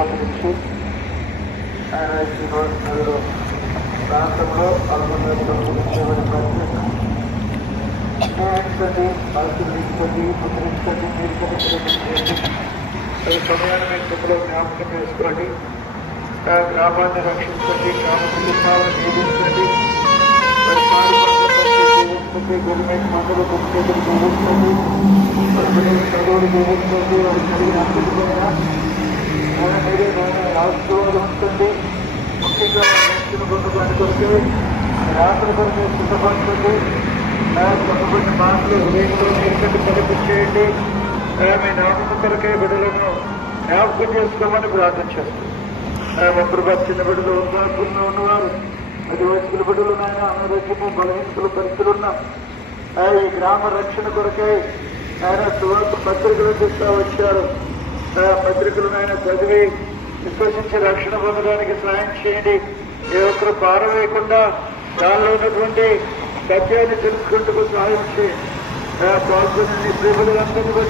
ఆమోదించి ఆయన ఈరోజు ప్రాంతంలో ఆశీర్వదించబడి ఆశీర్వించండి, ముద్రించండి, మీరు సమయాన్ని మీ స్థితిలో జ్ఞాపకం చేసుకోండి. గ్రామాన్ని రక్షించండి, గ్రామ కుటుంబాలను జీవించండి, గవర్నమెంట్ మండలి ముఖ్యతలు జీవించండి, చదువులు జీవించండి, వారి చదివిన అర్థంగా మీరే ఆశీర్వాదం ఉంటుంది. ముఖ్యంగా రక్షణ పొందడానికి కొరికే యాత్ర కొరికే సిద్ధపరచండి. కొన్ని మాటలు హృదయంలో నీరుకట్టి కనిపించేయండి. మీ నామం కొరకే బిడ్డలను జ్ఞాపకం చేసుకోమని ప్రార్థన చేస్తుంది. ప్రభా చిన్న బిడ్డలు వృద్ధాపుల్లో ఉన్నవారు, 10 వయసుల బిడ్డలు నాయన అనారోగ్యము బలహీనతలు పరిస్థితులున్నా ఈ గ్రామ రక్షణ కొరకై ఆయన సువార్త పత్రికలు చూస్తూ వచ్చారు. పత్రికలు నాయన చదివి విశ్వసించి రక్షణ పొందడానికి సాయం చేయండి. ఏ ఒక్కరు పారవేయకుండా దానిలో ఉన్నటువంటి సత్యాన్ని తెలుసుకుంటూ సాయం చేయండి. పాల్గొని ప్రేమలందరినీ